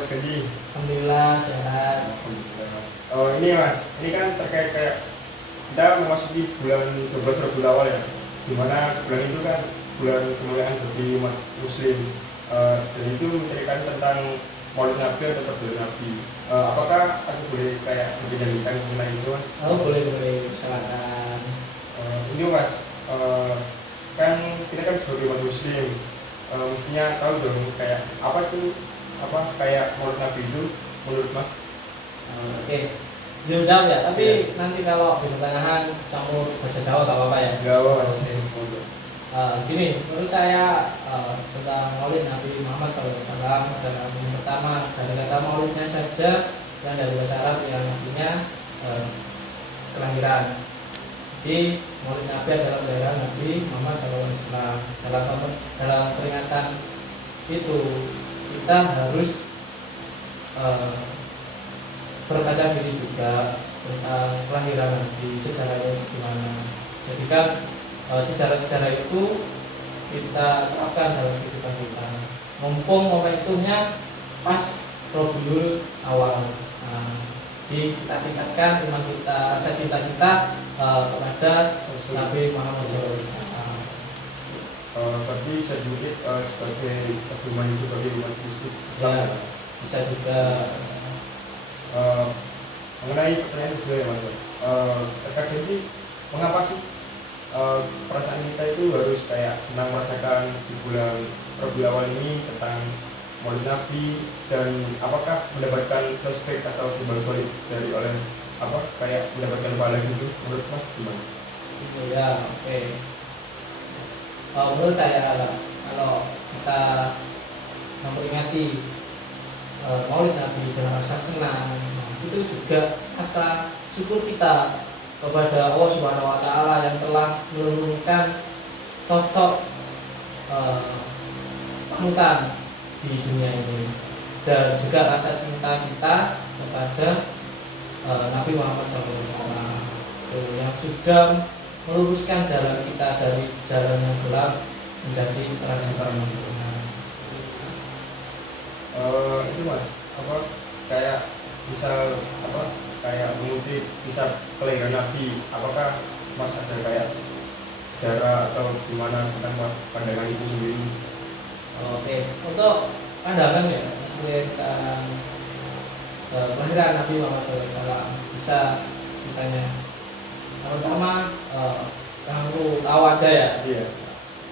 Mas Kendi? Alhamdulillah sehat. Alhamdulillah. Ini Mas, ini kan terkait kayak kita memasuki bulan 12 Rabiul Awal ya, dimana bulan itu kan bulan kemuliaan bagi umat Muslim. Dan itu menceritakan tentang Maulid Nabi atau Terbilang Nabi. Apakah aku boleh kayak berbincang mengenai itu Mas? Oh boleh silakan. Ini Mas, kan kita kan sebagai umat Muslim mestinya tahu dong kayak apa tuh kayak Maulid Nabi itu menurut Mas? Oke, izin jawab ya. Tapi nanti kalau di pertengahan campur bahasa Jawa tak apa-apa ya. Enggak apa Mas. Gini, menurut saya tentang Maulid Nabi Muhammad SAW adalah yang pertama dari kata Maulidnya saja yang dari bahasa Arab yang artinya kelahiran. Jadi Maulid Nabi adalah kelahiran Nabi Muhammad SAW. Dalam peringatan itu kita harus berkaca diri juga tentang kelahiran Nabi, sejarahnya gimana. Jadi kan sejarah-sejarah itu kita terapkan dalam kehidupan kita. Mumpung momentumnya pas Rabiul Awal. Jadi kita tingkatkan iman kita, rasa cinta kita kepada Nabi Muhammad SAW. Tapi bisa juga sebagai pedoman itu bagi umat Islam. Ya, bisa juga Mengenai pertanyaan kedua ya Mas. Terkadang sih mengapa sih perasaan kita itu harus kayak senang merasakan di bulan Rabiul Awal ini tentang Maulid Nabi, dan apakah mendapatkan prospek atau timbal balik dari oleh kayak mendapatkan pahala gitu menurut Mas gimana? ya, oke. Menurut saya kalau kita memperingati Maulid Nabi dengan rasa senang, itu juga rasa syukur kita kepada Allah Subhanahu wa taala yang telah menurunkan sosok panutan di dunia ini, dan juga rasa cinta kita kepada Nabi Muhammad SAW yang sudah meluruskan jalan kita dari jalan yang gelap menjadi terang yang terang. Itu Mas, kayak misal kayak mengutip kisah kelahiran Nabi, apakah Mas ada kayak sejarah atau gimana tentang pandangan itu sendiri? Oke, untuk pandangan ya tentang kelahiran Nabi Muhammad SAW misalnya yang pertama yang aku tahu aja ya. Iya.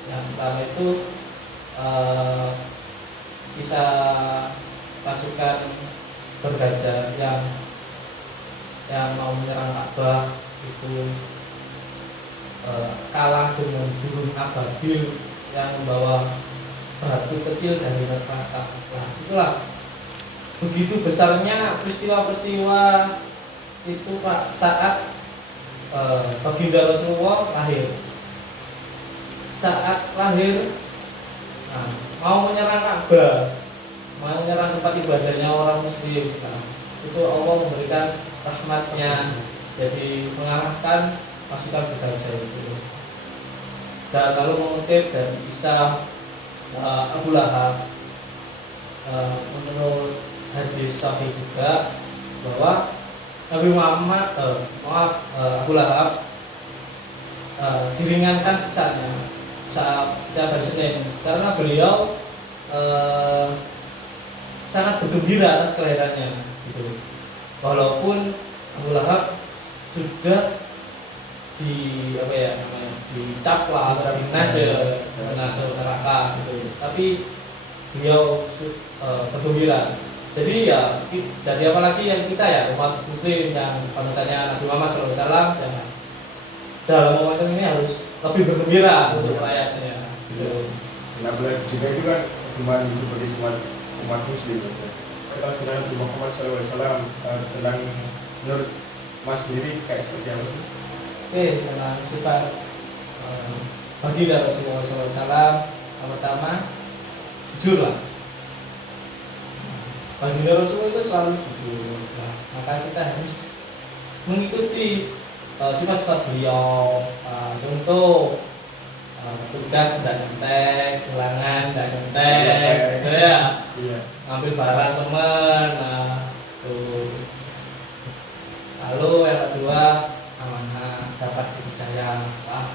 Yang pertama itu kisah pasukan bergajah yang mau menyerang Ka'bah itu kalah dengan burung ababil yang membawa batu kecil dari neraka. Nah, itulah begitu besarnya peristiwa-peristiwa itu Pak saat baginda Rasulullah lahir. Saat lahir, mau menyerang Ka'bah, mau menyerang tempat ibadahnya orang Muslim. Itu Allah memberikan rahmatnya, jadi mengarahkan pasukan bergajah itu. Dan lalu mengutip dari kisah Abu Lahab, menurut hadis sahih juga bahwa Nabi Muhammad, Abu Lahab diringankan siksanya setiap hari Senin karena beliau sangat bergembira atas kelahirannya gitu. Walaupun Abu Lahab sudah dicap lah, dinasel neraka gitu. Tapi beliau bergembira. Jadi apalagi yang kita ya umat Muslim yang panutannya Nabi Muhammad SAW, ya, dalam momentum ini harus lebih bergembira untuk merayakannya. Gitu. Nah, juga itu kan perkembangan itu bagi semua umat Muslim. Kita dengan Nabi Muhammad SAW tentang menurut Mas sendiri kayak seperti apa sih? Oke, tentang sifat baginda Rasulullah SAW, yang pertama jujur lah. Baginda Rasulullah itu selalu jujur. Nah, maka kita harus mengikuti sifat-sifat beliau. Contoh tugas tidak nyontek, ulangan tidak nyontek, gitu ya. Iya. ngambil barang teman. Nah, tuh. Lalu yang kedua, amanah, dapat dipercaya. Wah,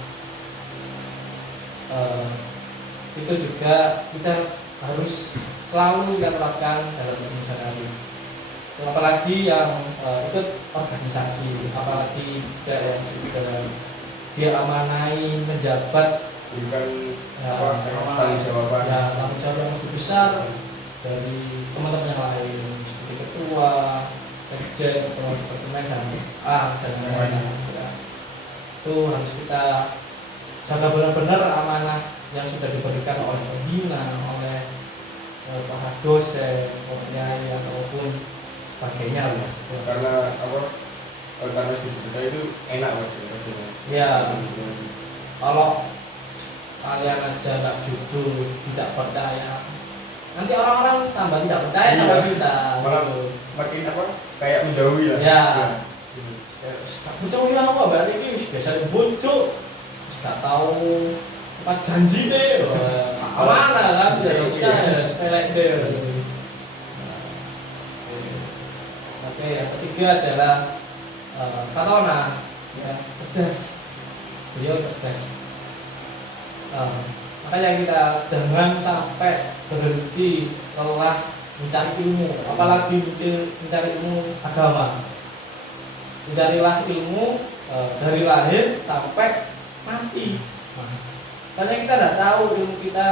itu juga kita harus selalu kita terapkan dalam sehari-hari. Apalagi yang ikut organisasi, apalagi juga yang sudah dia amanai menjabat, bukan ya, tanggung jawaban ya, tanggung jawab yang lebih besar dari teman-teman yang lain seperti ketua, sekjen, ketua departemen dan lain-lain. Ya. Itu harus kita jaga benar-benar amanah yang sudah diberikan oleh pembina, oleh para dosen, penyanyi ataupun sebagainya lah. karena apa, karena dipercaya itu enak mas rasanya Ya, kalau kalian aja nggak jujur, tidak percaya, nanti orang-orang tambah tidak percaya sama kita. Malah makin apa, kayak menjauhi lah Ya, gak percaya apa berarti ini biasanya bocok, nggak tahu apa janji deh, mana kan sudah percaya, sepele deh. Oke, yang ketiga adalah Fatona, ya, cerdas. Beliau cerdas. Makanya kita jangan sampai berhenti lelah mencari ilmu, apalagi mencari ilmu agama. Mencarilah ilmu dari lahir sampai mati. Soalnya kita tidak tahu ilmu kita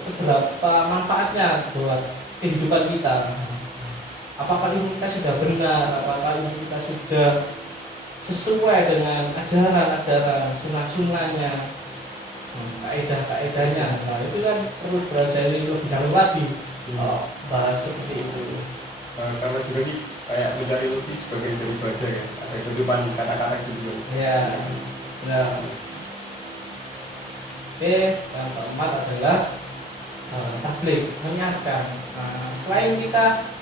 seberapa manfaatnya buat kehidupan kita. Apakah ilmu kita sudah benar, apakah ilmu kita sudah sesuai dengan ajaran-ajaran, sunnah-sunnahnya, kaidah-kaidahnya. Nah, itu kan perlu belajar lebih dahulu lagi. Bahas seperti itu. Karena juga sih kayak mencari ilmu sih sebagai ibadah ya, ada kehidupan kata-kata gitu Ya, benar. Oke, yang keempat adalah tabligh, menyiarkan. Nah, selain kita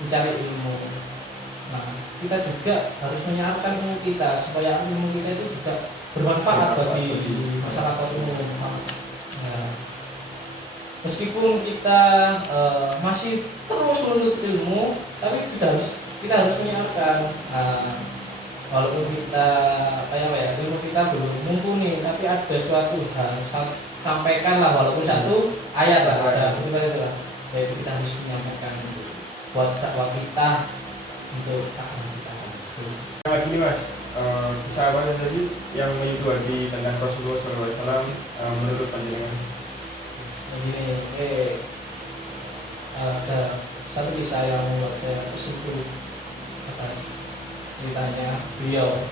mencari ilmu, nah kita juga harus menyiarkan ilmu kita supaya ilmu kita itu juga bermanfaat bagi masyarakat umum. Nah, meskipun kita masih terus menuntut ilmu, tapi kita harus menyiarkan. Nah, walaupun kita ilmu kita belum mumpuni, tapi ada suatu hal sampaikanlah walaupun satu ayat lah, itu lah. Jadi kita harus menyampaikan buat dakwah kita untuk agama kita. Lagi nih mas, kisah apa saja sih yang menyentuh hati tentang Rasulullah SAW menurut panjenengan? Jadi ada satu kisah yang membuat saya bersyukur atas ceritanya beliau.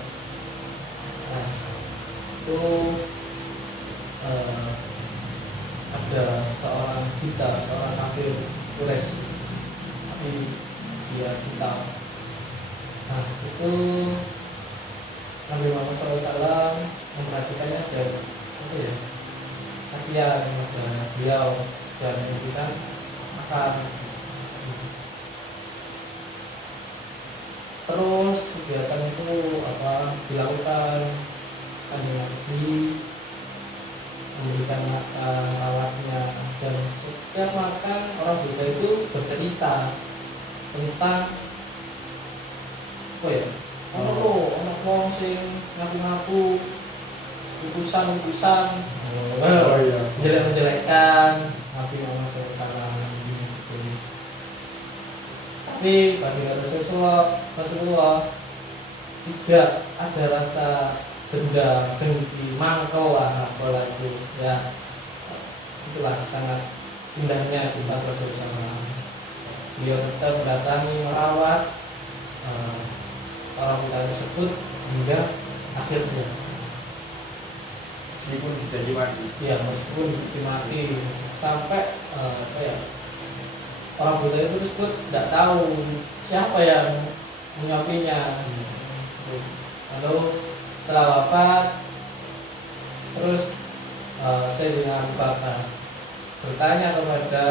Nah, itu ada seorang kafir Quraisy, tapi dia buta. Nah, itu Nabi Muhammad SAW memperhatikannya dan kasihan kepada beliau dan memberikan makan. Terus kegiatan itu dilakukan Kanjeng Nabi memberikan makan rawatnya, dan setiap makan orang buta itu bercerita tentang ono wong sing ngaku-ngaku utusan menjelek-menjelekkan Nabi Muhammad SAW. Tapi bagi Rasulullah tidak ada rasa dendam, dengki, mangkel lah apalah itu ya. Itulah sangat indahnya sifat Rasulullah SAW. Beliau tetap mendatangi, merawat orang buta tersebut hingga akhirnya, meskipun dijanji mati. ya meskipun dijanji mati, sampai orang buta itu tersebut tidak tahu siapa yang menyuapinya. Lalu setelah wafat, terus Sayyidina Abu Bakar bertanya kepada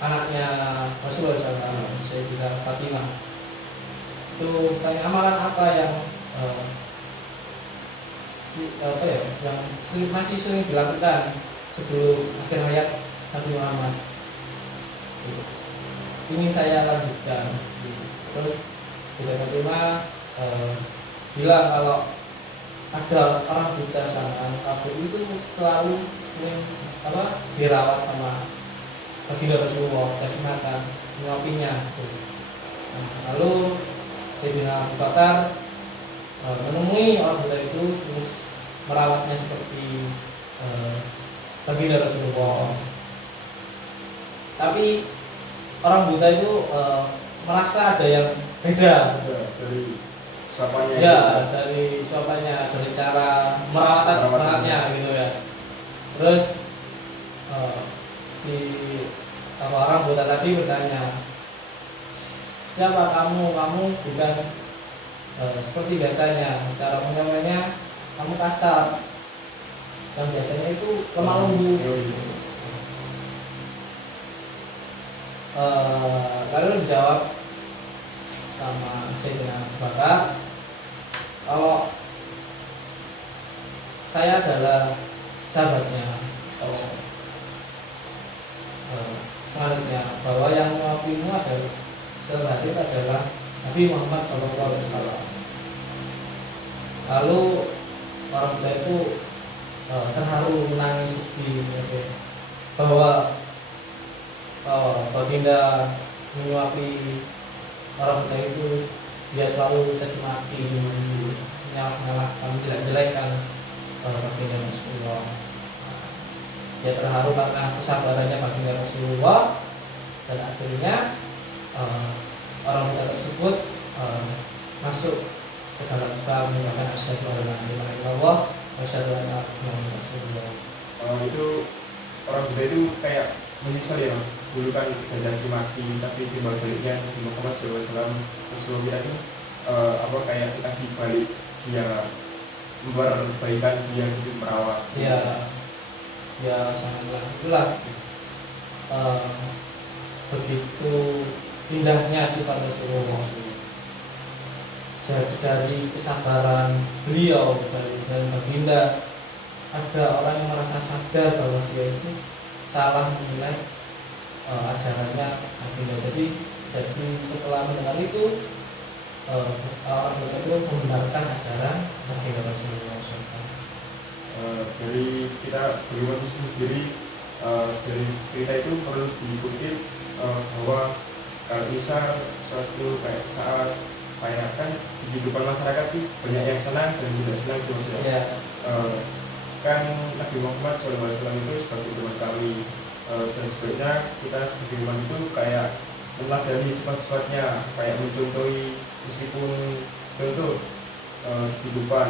anaknya Rasulullah SAW, Sayyidah Fatimah, itu tanya amalan apa yang yang masih sering dilakukan sebelum akhir hayat Nabi Muhammad. Gitu. Ini saya lanjutkan. Gitu. Terus Buddha Fatimah bilang kalau ada orang buta sama anak kafir itu selalu sering dirawat sama baginda Rasulullah, kasih makan, menyuapinya. Gitu. Nah, lalu Sayyidina Abu Bakar menemui orang buta itu terus merawatnya seperti baginda Rasulullah. Tapi orang buta itu merasa ada yang beda dari suapannya. Ya, dari suapannya, dari cara merawatnya gitu ya. Terus si orang buta tadi bertanya, siapa kamu? Kamu bukan seperti biasanya, cara menyamanya kamu kasar. Yang biasanya itu lemah lembut. Lalu dijawab sama Sayyidina Abu Bakar, kalau saya adalah sahabatnya atau penganutnya, bahwa yang mewakimu adalah sehadir adalah Nabi Muhammad SAW. Lalu orang tua itu terharu, menangis sedih bahwa baginda menyuapi orang buta itu, dia selalu caci maki, menyalahkan, menjelek-jelekan baginda Rasulullah. Dia terharu karena kesabarannya baginda Rasulullah, dan akhirnya orang buta tersebut masuk ke dalam Islam, mengatakan asyhadu an la ilaha illallah wa asyhadu anna Muhammadar Rasulullah. Itu orang buta itu kayak menyesal ya mas, dulu kan caci maki, tapi timbal baliknya di Muhammad SAW Rasulullah itu kayak dikasih balik, dia memperbaikan, dia hidup merawat. Ya sangatlah, itulah begitu indahnya sifat Rasulullah. Jadi dari kesabaran beliau, dari baginda, ada orang yang merasa sadar bahwa dia itu salah menilai ajarannya baginda. Jadi setelah mendengar itu, orang itu membenarkan ajaran baginda Rasulullah SAW. Dari kita sebagai manusia sendiri, dari cerita itu perlu diikuti bahwa kalau misal suatu kayak saat kayak kan di kehidupan masyarakat sih banyak yang senang dan tidak senang sih maksudnya. Yeah. Kan Nabi Muhammad SAW itu sebagai teman kami, dan sebaiknya kita sebagai umat itu kayak meneladani sifat-sifatnya, kayak mencontohi, meskipun contoh kehidupan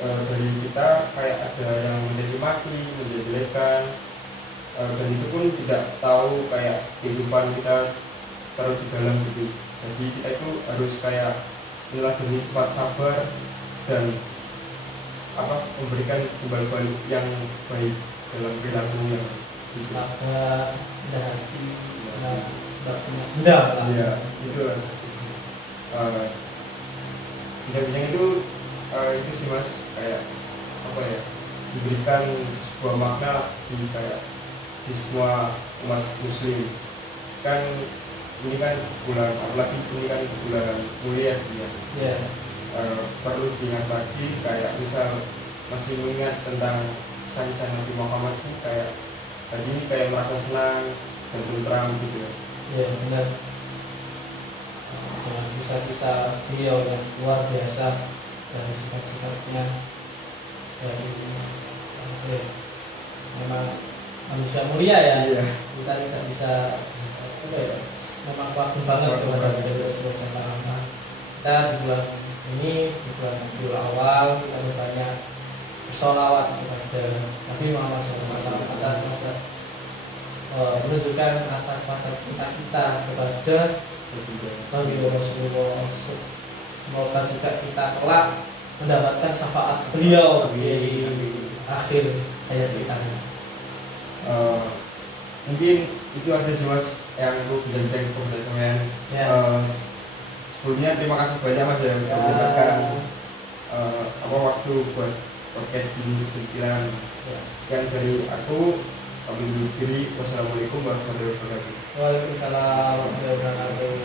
dari kita kayak ada yang menjadi maki, menjelekkan, dan itu pun tidak tahu kayak kehidupan kita taruh di dalam gitu. Jadi kita itu harus kayak meneladani sifat sabar dan memberikan timbal balik yang baik dalam perilaku yang sabar, rendah hati, dendam lah. Iya, itu lah. Bincang-bincang itu sih mas, kayak diberikan sebuah makna di semua umat muslim. Kan ini kan bulan, apalagi ini kan bulan mulia sih ya. Yeah. Perlu diingat lagi, kayak misal masih mengingat tentang kisah Nabi Muhammad sih, kayak tadi ini kayak merasa senang dan tentram gitu ya. Iya benar. Dengan kisah-kisah beliau yang luar biasa, dari sifat-sifatnya, dari memang manusia mulia ya. Iya. Kita tidak bisa memang kagum banget kepada beliau Rasulullah. Kita di bulan ini, di bulan Rabiul Awal, kita berbanyak bersolawat kepada Nabi Muhammad SAW atas rasa menunjukkan atas rasa cinta kita kepada Nabi Rasulullah. Semoga juga kita kelak mendapatkan syafaat beliau di akhir hayat kita. Mungkin itu aja sih mas yang aku bincang kepada sampean. Sebelumnya terima kasih banyak mas ya untuk memberikan waktu buat podcast di Kilan. Ya. Sekian dari aku, kami undur diri. Wassalamualaikum warahmatullahi wabarakatuh. Waalaikumsalam warahmatullahi wabarakatuh.